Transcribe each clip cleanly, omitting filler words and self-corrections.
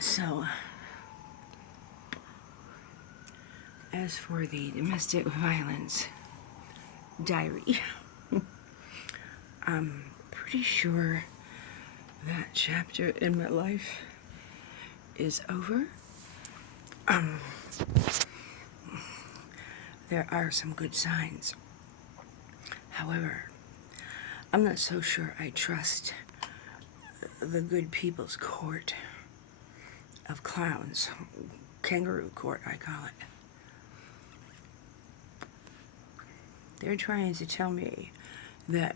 So, as for the domestic violence diary, I'm pretty sure that chapter in my life is over. There are some good signs. However, I'm not so sure I trust the good people's court of clowns. Kangaroo court, I call it. They're trying to tell me that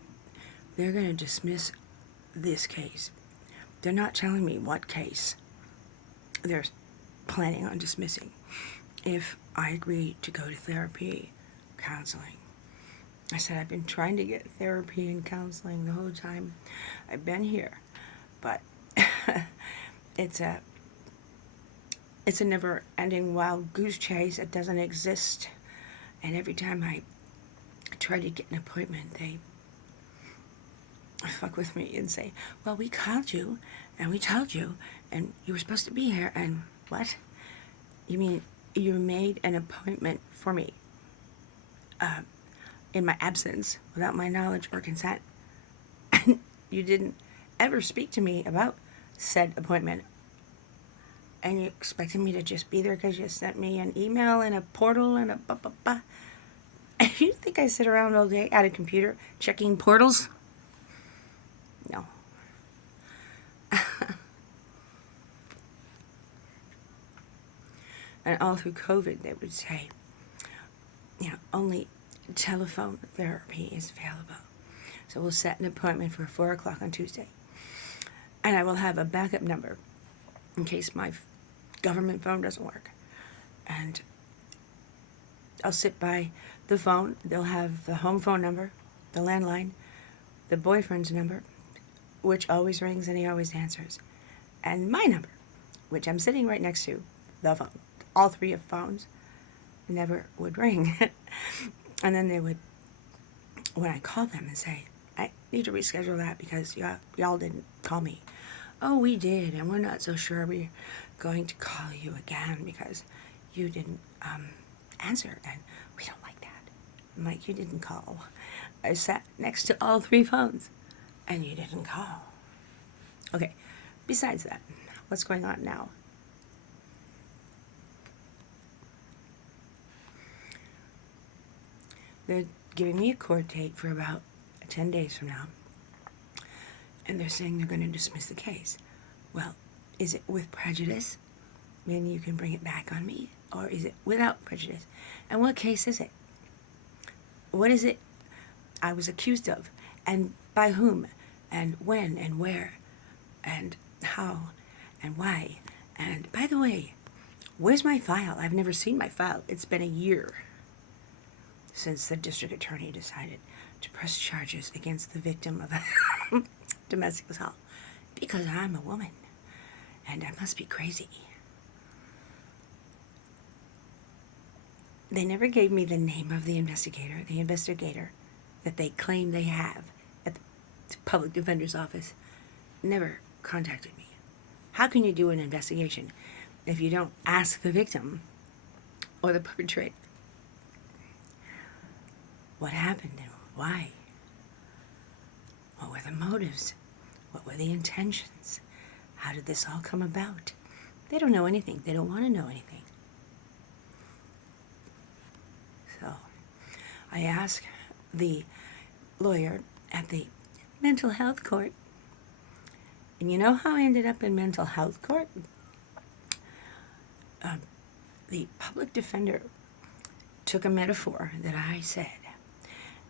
they're going to dismiss this case. They're not telling me what case they're planning on dismissing if I agree to go to therapy, counseling. I said I've been trying to get therapy and counseling the whole time I've been here, but it's a never-ending wild goose chase. It doesn't exist, and every time I try to get an appointment, they fuck with me and say, well, we called you and we told you and you were supposed to be here. And what? You mean you made an appointment for me in my absence without my knowledge or consent? And you didn't ever speak to me about said appointment, and you expected me to just be there because you sent me an email and a portal and a ba. You think I sit around all day at a computer checking portals? No. And all through COVID, they would say, only telephone therapy is available. So we'll set an appointment for 4 o'clock on Tuesday. And I will have a backup number in case my government phone doesn't work. And I'll sit by the phone. They'll have the home phone number, the landline, the boyfriend's number, which always rings and he always answers, and my number, which I'm sitting right next to, the phone. All three of phones never would ring. And then they would, when I call them and say, I need to reschedule that because y'all didn't call me. Oh, we did, and we're not so sure we're going to call you again because you didn't answer, and we don't like that. I'm like, you didn't call. I sat next to all three phones, and you didn't call. Okay, besides that, what's going on now? They're giving me a court date for about 10 days from now, and they're saying they're going to dismiss the case. Well, is it with prejudice? Meaning you can bring it back on me? Or is it without prejudice? And what case is it? What is it I was accused of? And by whom? And when? And where? And how? And why? And by the way, where's my file? I've never seen my file. It's been a year since the district attorney decided to press charges against the victim of a domestic assault because I'm a woman and I must be crazy. They never gave me the name of the investigator that they claim they have at the public defender's office never contacted me. How can you do an investigation if you don't ask the victim or the perpetrator what happened and why? What were the motives? What were the intentions? How did this all come about? They don't know anything. They don't want to know anything. So I asked the lawyer at the mental health court, and you know how I ended up in mental health court? The public defender took a metaphor that I said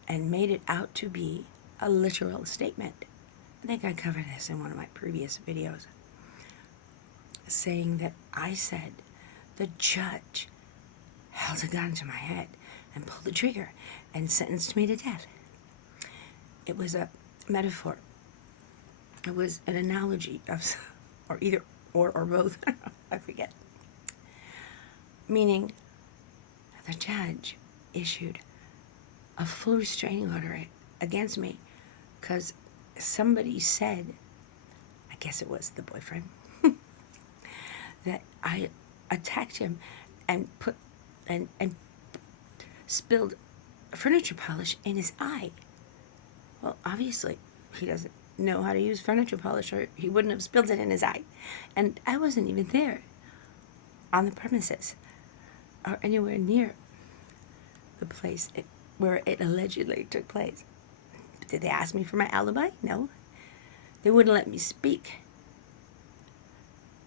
and made it out to be a literal statement. I think I covered this in one of my previous videos, saying that I said the judge held a gun to my head and pulled the trigger and sentenced me to death. It was a metaphor. It was an analogy of, or either, or both, I forget. Meaning, the judge issued a full restraining order against me because somebody said, I guess it was the boyfriend, that I attacked him and put and spilled furniture polish in his eye. Well, obviously, he doesn't know how to use furniture polish, or he wouldn't have spilled it in his eye. And I wasn't even there on the premises or anywhere near the place where it allegedly took place. Did they ask me for my alibi? No. They wouldn't let me speak.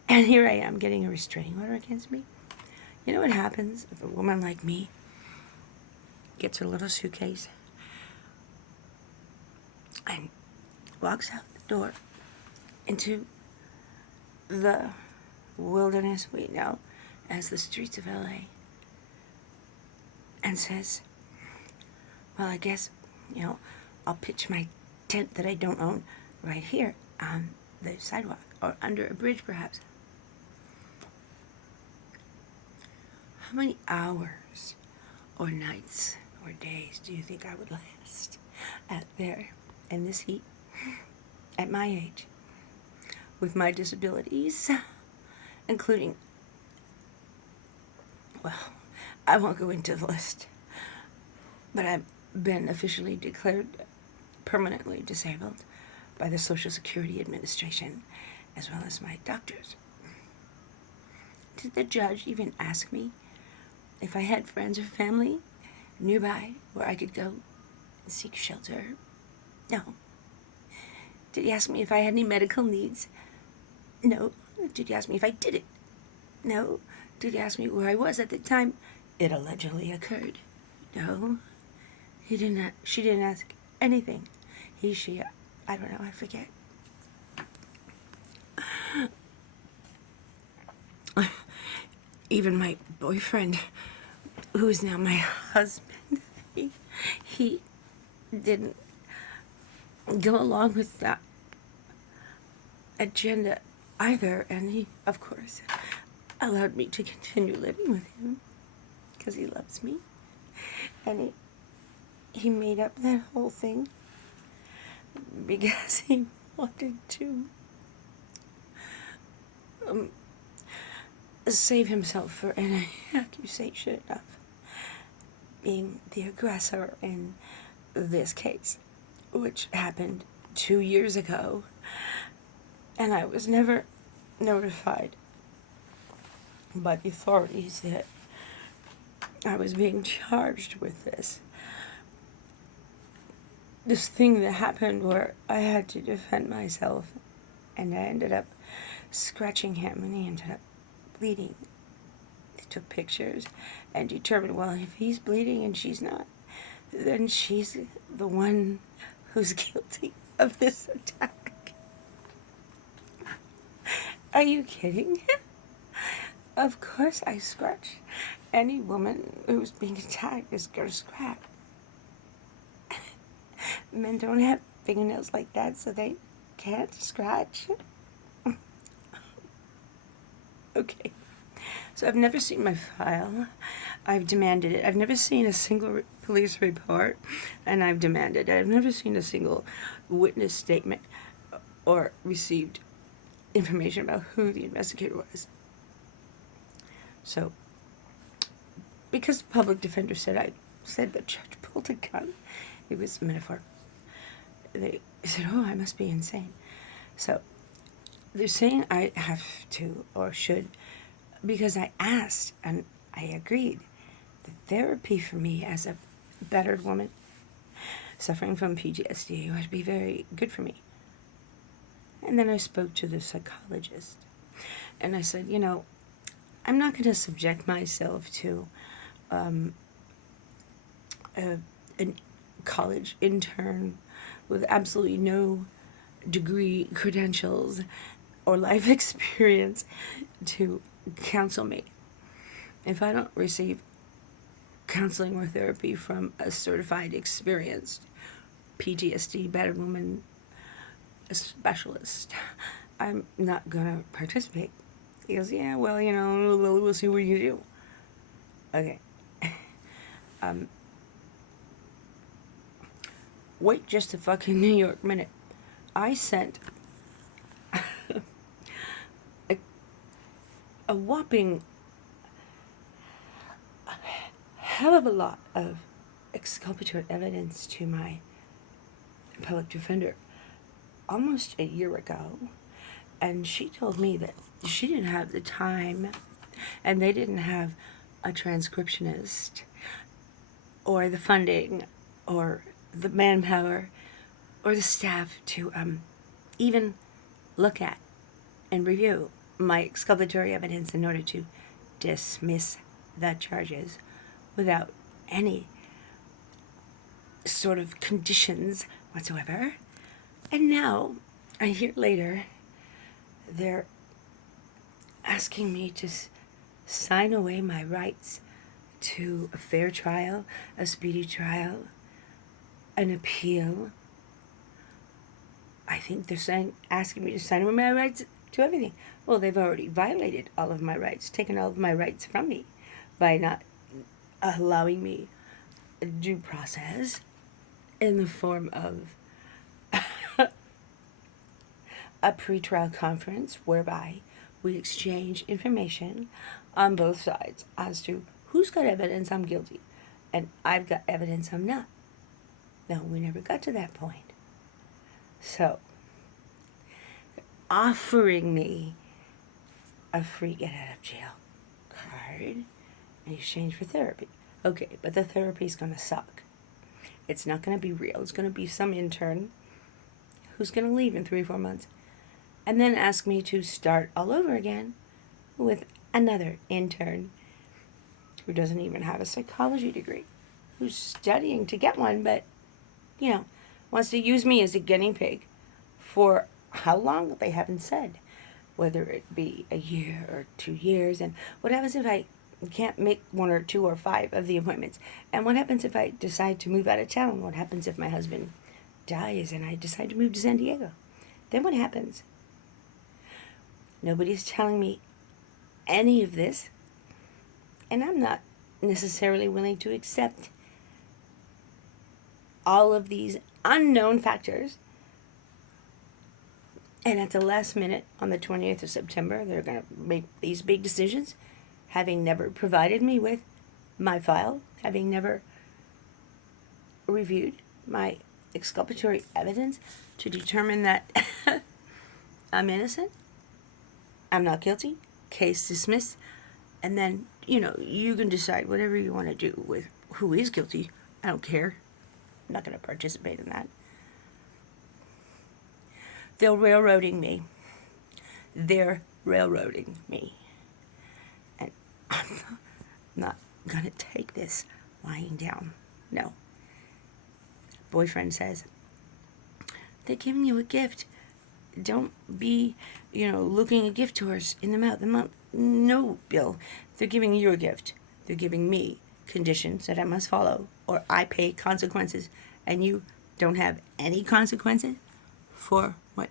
And here I am getting a restraining order against me. You know what happens if a woman like me gets her little suitcase and walks out the door into the wilderness we know as the streets of LA and says, well, I guess, I'll pitch my tent that I don't own right here on the sidewalk or under a bridge perhaps. How many hours or nights or days do you think I would last out there in this heat at my age with my disabilities, including, well, I won't go into the list, but I've been officially declared permanently disabled by the Social Security Administration, as well as my doctors. Did the judge even ask me if I had friends or family nearby where I could go and seek shelter? No. Did he ask me if I had any medical needs? No. Did he ask me if I did it? No. Did he ask me where I was at the time it allegedly occurred? No. He didn't. She didn't ask anything. He, she, I don't know, I forget. Even my boyfriend, who is now my husband, he didn't go along with that agenda either, and he, of course, allowed me to continue living with him because he loves me, and he made up that whole thing because he wanted to save himself for an accusation of being the aggressor in this case, which happened 2 years ago, and I was never notified by the authorities that I was being charged with this thing that happened where I had to defend myself, and I ended up scratching him, and he ended up bleeding. They took pictures and determined, well, if he's bleeding and she's not, then she's the one who's guilty of this attack. Are you kidding? Of course I scratch. Any woman who's being attacked is gonna scratch. Men don't have fingernails like that, so they can't scratch. Okay. So I've never seen my file. I've demanded it. I've never seen a single police report, and I've demanded it. I've never seen a single witness statement or received information about who the investigator was. So, because the public defender said the judge pulled a gun, it was a metaphor. They said, oh, I must be insane. So, they're saying I have to or should, because I asked and I agreed that therapy for me as a battered woman suffering from PTSD would be very good for me. And then I spoke to the psychologist, and I said, I'm not going to subject myself to a college intern with absolutely no degree, credentials, or life experience to counsel me. If I don't receive counseling or therapy from a certified, experienced PTSD battered woman, a specialist, I'm not going to participate. He goes, yeah, well, we'll see what you do. Okay. Wait just a fucking New York minute. I sent a whopping hell of a lot of exculpatory evidence to my public defender almost a year ago, and she told me that she didn't have the time and they didn't have a transcriptionist or the funding or the manpower or the staff to even look at and review my exculpatory evidence in order to dismiss the charges without any sort of conditions whatsoever. And now, a year later, they're asking me to sign away my rights to a fair trial, a speedy trial, an appeal. I think they're asking me to sign away my rights to everything. Well, they've already violated all of my rights, taken all of my rights from me by not allowing me a due process in the form of a pretrial conference whereby we exchange information on both sides as to who's got evidence I'm guilty and I've got evidence I'm not. No, we never got to that point. So, offering me a free get out of jail card in exchange for therapy. Okay, but the therapy's gonna suck. It's not gonna be real. It's gonna be some intern who's gonna leave in 3 or 4 months and then ask me to start all over again with another intern who doesn't even have a psychology degree, who's studying to get one, but, wants to use me as a guinea pig for how long? They haven't said. Whether it be a year or 2 years. And what happens if I can't make 1 or 2 or 5 of the appointments? And what happens if I decide to move out of town? What happens if my husband dies and I decide to move to San Diego? Then what happens? Nobody's telling me any of this, and I'm not necessarily willing to accept all of these unknown factors. And at the last minute, on the 20th of September, they're going to make these big decisions, having never provided me with my file, having never reviewed my exculpatory evidence to determine that I'm innocent, I'm not guilty, case dismissed, and then, you can decide whatever you want to do with who is guilty. I don't care. I'm not going to participate in that. They're railroading me. They're railroading me. And I'm not going to take this lying down. No. Boyfriend says, they're giving you a gift. Don't be, looking a gift horse in the mouth. No, Bill. They're giving you a gift. They're giving me conditions that I must follow, or I pay consequences, and you don't have any consequences for what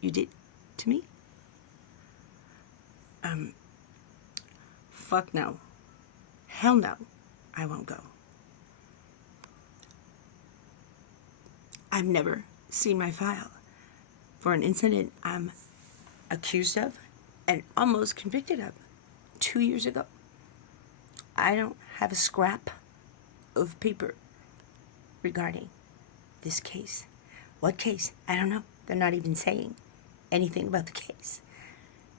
you did to me? Fuck no. Hell no. I won't go. I've never seen my file for an incident I'm accused of and almost convicted of 2 years ago. I don't have a scrap of paper regarding this case. What case? I don't know. They're not even saying anything about the case.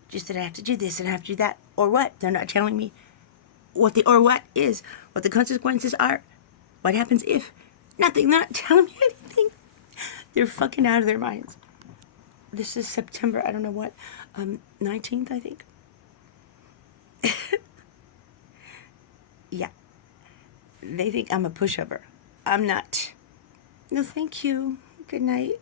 Just that I have to do this and I have to do that. Or what? They're not telling me what the or what is, what the consequences are. What happens if? Nothing. They're not telling me anything. They're fucking out of their minds. This is September, I don't know what, 19th, I think. Yeah. They think I'm a pushover. I'm not. No, thank you. Good night.